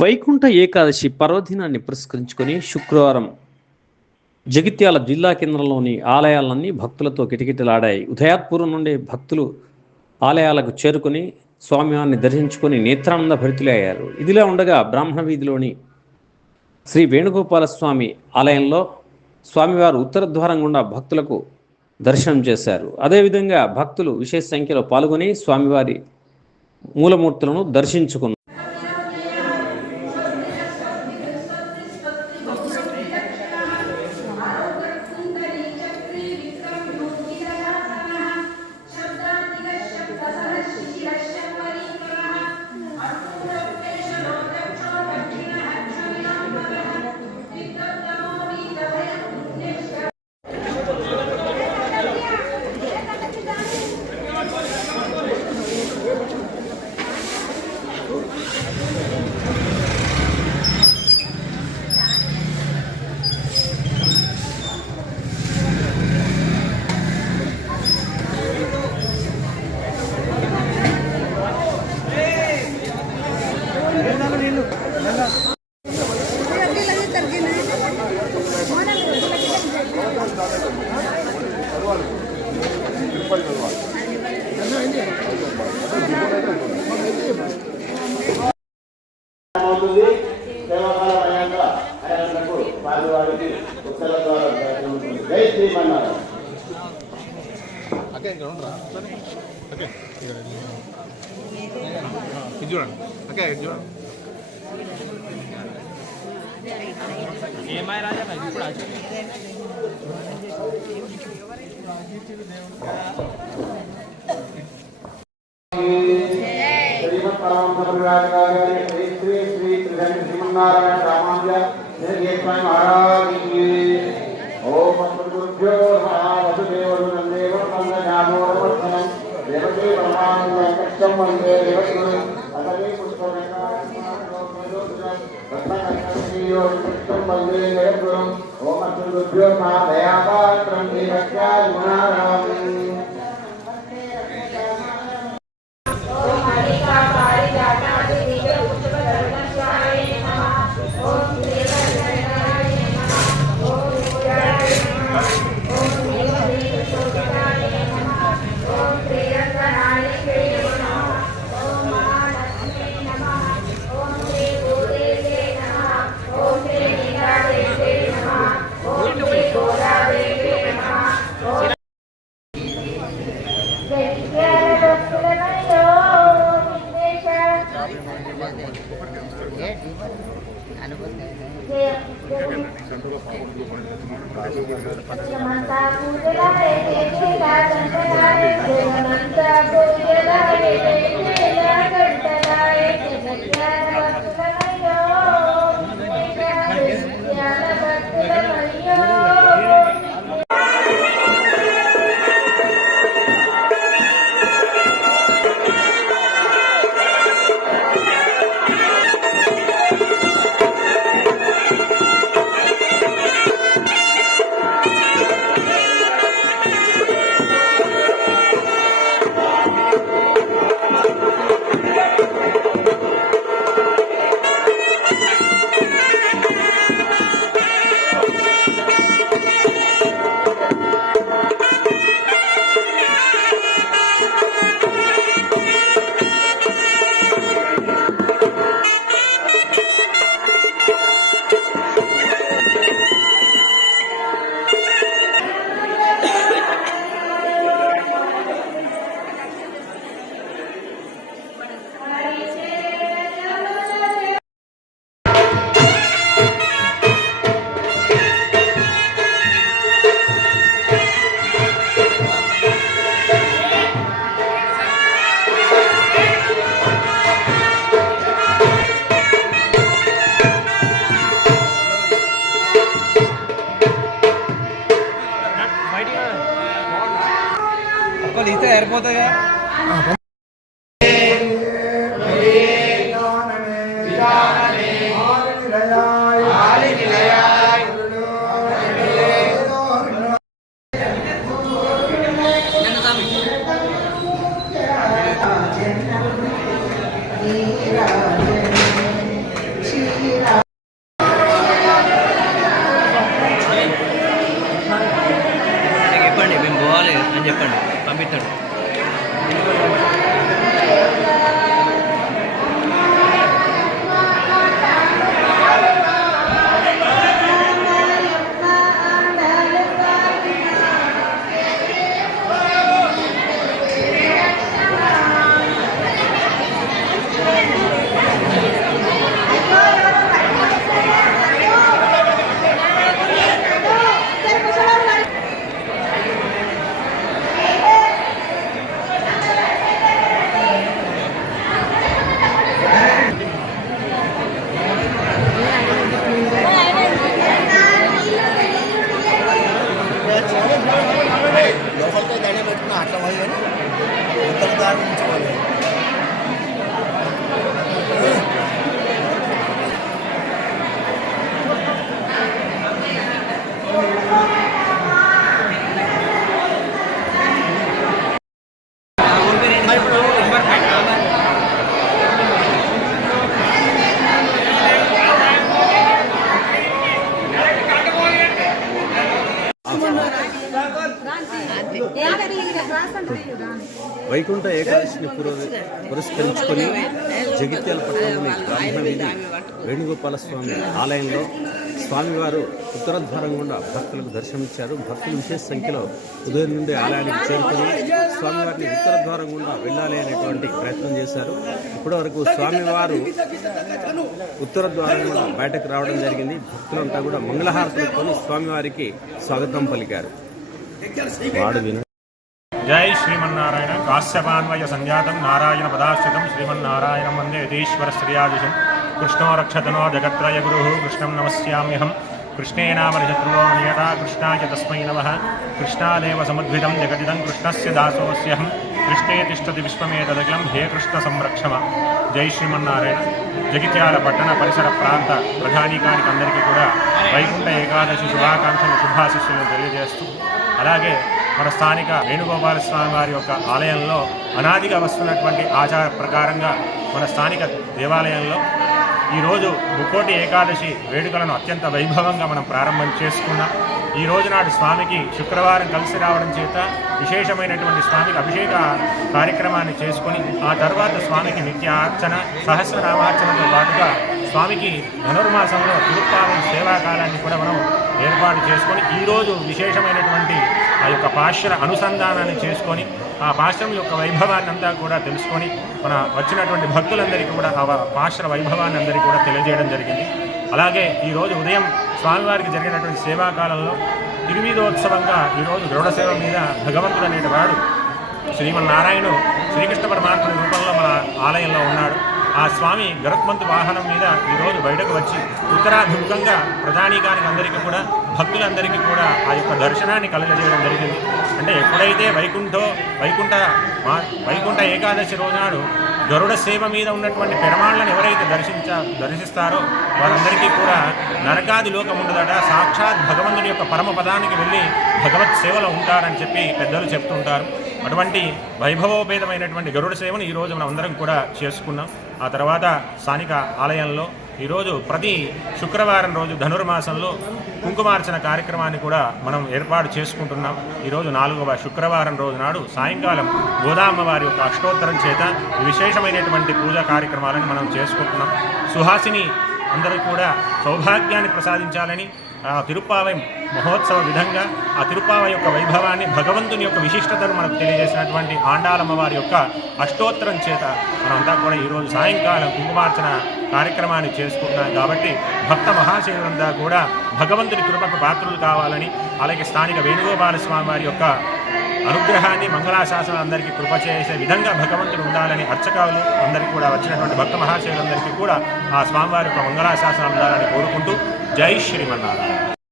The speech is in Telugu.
వైకుంఠ ఏకాదశి పర్వదినాన్ని పురస్కరించుకొని శుక్రవారం జగిత్యాల జిల్లా కేంద్రంలోని ఆలయాలన్నీ భక్తులతో కిటకిటలాడాయి. ఉదయాత్పూర్వం నుండే భక్తులు ఆలయాలకు చేరుకొని స్వామివారిని దర్శించుకొని నేత్రానంద భరితులయ్యారు. ఇదిలా ఉండగా బ్రాహ్మణ వీధిలోని శ్రీ వేణుగోపాల స్వామి ఆలయంలో స్వామివారు ఉత్తర ద్వారం గుండా భక్తులకు దర్శనం చేశారు. అదేవిధంగా భక్తులు విశేష సంఖ్యలో పాల్గొని స్వామివారి మూలమూర్తులను దర్శించుకున్నారు. వైకుంఠ ఏకాదశిని పురస్కరించుకొని జగిత్యాల పట్టణంలోని బ్రాహ్మణవీధి వేణుగోపాల స్వామి ఆలయంలో స్వామివారు ఉత్తర ద్వారం గుండా భక్తులకు దర్శనమిచ్చారు. భక్తులు విశేష సంఖ్యలో ఉదయం నుండి ఆలయానికి చేరుకొని స్వామివారిని ఉత్తర ద్వారం గుండా వెళ్ళాలి అనేటువంటి ప్రయత్నం చేశారు. ఇప్పటివరకు స్వామివారు ఉత్తర ద్వారం గుండా బయటకు రావడం జరిగింది. భక్తులంతా కూడా మంగళహారతులతో స్వామివారికి స్వాగతం పలికారు. జై శ్రీమన్నారాయణ. కాశ్యపాన్వయ సంజాతం నారాయణ పదాశ్రితం శ్రీమన్నారాయణం వందే యతీశ్వర శ్రియాదిశం. కృష్ణో రక్షతనో జగత్రయ గురు కృష్ణం నమస్యామ్యహం. కృష్ణే నామ శత్రువో నియతా కృష్ణాయ తస్మై నమః. కృష్ణాదేవ సముద్భిదం జగదిదం కృష్ణస్య దాసోస్యహం. కృష్ణే తిష్టతి విశ్వమేతదఖిలం హే కృష్ణ సంరక్షమ. జై శ్రీమన్నారాయణ. జగిత్యాల పట్టణ పరిసర ప్రాంత ప్రజానీకానికి అందరికీ కూడా వైకుంఠ ఏకాదశి శుభాకాంక్షలు శుభాశిస్సులను తెలియజేస్తూ, అలాగే మన స్థానిక వేణుగోపాల స్వామి వారి యొక్క ఆలయంలో అనాదిగా వస్తున్నటువంటి ఆచార ప్రకారంగా మన స్థానిక దేవాలయంలో ఈరోజు ముక్కోటి ఏకాదశి వేడుకలను అత్యంత వైభవంగా మనం ప్రారంభం చేసుకున్నాం. ఈ రోజు నాడు స్వామికి శుక్రవారం కలిసి రావడం చేత విశేషమైనటువంటి స్వామికి అభిషేక కార్యక్రమాన్ని చేసుకొని ఆ తర్వాత స్వామికి నిత్యార్చన సహస్రనామార్చనతో పాటుగా స్వామికి ధనుర్మాసంలో తిరుప్పావళి సేవాకాలాన్ని కూడా మనం ఏర్పాటు చేసుకొని ఈరోజు విశేషమైనటువంటి ఆ యొక్క పాశ్ర అనుసంధానాన్ని చేసుకొని ఆ పాశ్రం యొక్క వైభవాన్ని అంతా కూడా తెలుసుకొని మన వచ్చినటువంటి భక్తులందరికీ కూడా ఆ పాశ్ర వైభవాన్ని అందరికీ కూడా తెలియజేయడం జరిగింది. అలాగే ఈరోజు ఉదయం స్వామివారికి జరిగినటువంటి సేవాకాలంలో తిరువీధోత్సవంగా ఈరోజు గరుడ సేవ మీద భగవంతుడు అనేటివాడు శ్రీమన్నారాయణుడు శ్రీకృష్ణ పరమాత్ముడి రూపంలో మన ఆలయంలో ఉన్నాడు. ఆ స్వామి గరుత్మంతు వాహనం మీద ఈరోజు బయటకు వచ్చి ఉత్తరాభిముఖంగా ప్రజానీకానికి అందరికీ కూడా భక్తులందరికీ కూడా ఆ యొక్క దర్శనాన్ని కలుగజేయడం జరిగింది. అంటే ఎప్పుడైతే వైకుంఠ ఏకాదశి రోజునాడు గరుడ సేవ మీద ఉన్నటువంటి పెరమాళ్ళను ఎవరైతే దర్శిస్తారో వారందరికీ కూడా నరకాది లోకం ఉండదట, సాక్షాత్ భగవంతుని యొక్క పరమ పదానికి వెళ్ళి భగవత్ సేవలో ఉంటారని చెప్పి పెద్దలు చెప్తుంటారు. అటువంటి వైభవోపేతమైనటువంటి గరుడ సేవను ఈరోజు మనం అందరం కూడా చేసుకున్నాం. ఆ తర్వాత స్థానిక ఆలయంలో ఈరోజు ప్రతి శుక్రవారం రోజు ధనుర్మాసంలో కుంకుమార్చన కార్యక్రమాన్ని కూడా మనం ఏర్పాటు చేసుకుంటున్నాం. ఈరోజు 4వ శుక్రవారం రోజు నాడు సాయంకాలం గోదామ్మవారి యొక్క అష్టోత్తరం చేత విశేషమైనటువంటి పూజా కార్యక్రమాలను మనం చేసుకుంటున్నాం. సుహాసిని అందరికీ కూడా సౌభాగ్యాన్ని ప్రసాదించాలని ఆ తిరుప్పావై మహోత్సవ విధంగా ఆ తిరుప్పావై యొక్క వైభవాన్ని భగవంతుని యొక్క విశిష్టతను మనకు తెలియజేసినటువంటి ఆండాలమ్మ వారి యొక్క అష్టోత్తరం చేత మనమంతా కూడా ఈరోజు సాయంకాలం కుంకుమార్చన కార్యక్రమాన్ని చేసుకుంటున్నాం. కాబట్టి భక్త మహాశయులంతా కూడా భగవంతుని కృపకు పాత్రులు కావాలని, అలాగే స్థానిక వేణుగోపాల స్వామి వారి యొక్క అనుగ్రహాన్ని మంగళాశాసనం అందరికీ కృప చేసే విధంగా భగవంతుడు ఉండాలని అర్చకాలు అందరికీ కూడా వచ్చినటువంటి భక్త మహాశయులందరికీ కూడా ఆ స్వామివారి యొక్క మంగళాశాసనం ఉండాలని కోరుకుంటూ జై శ్రీమన్నారాయణ.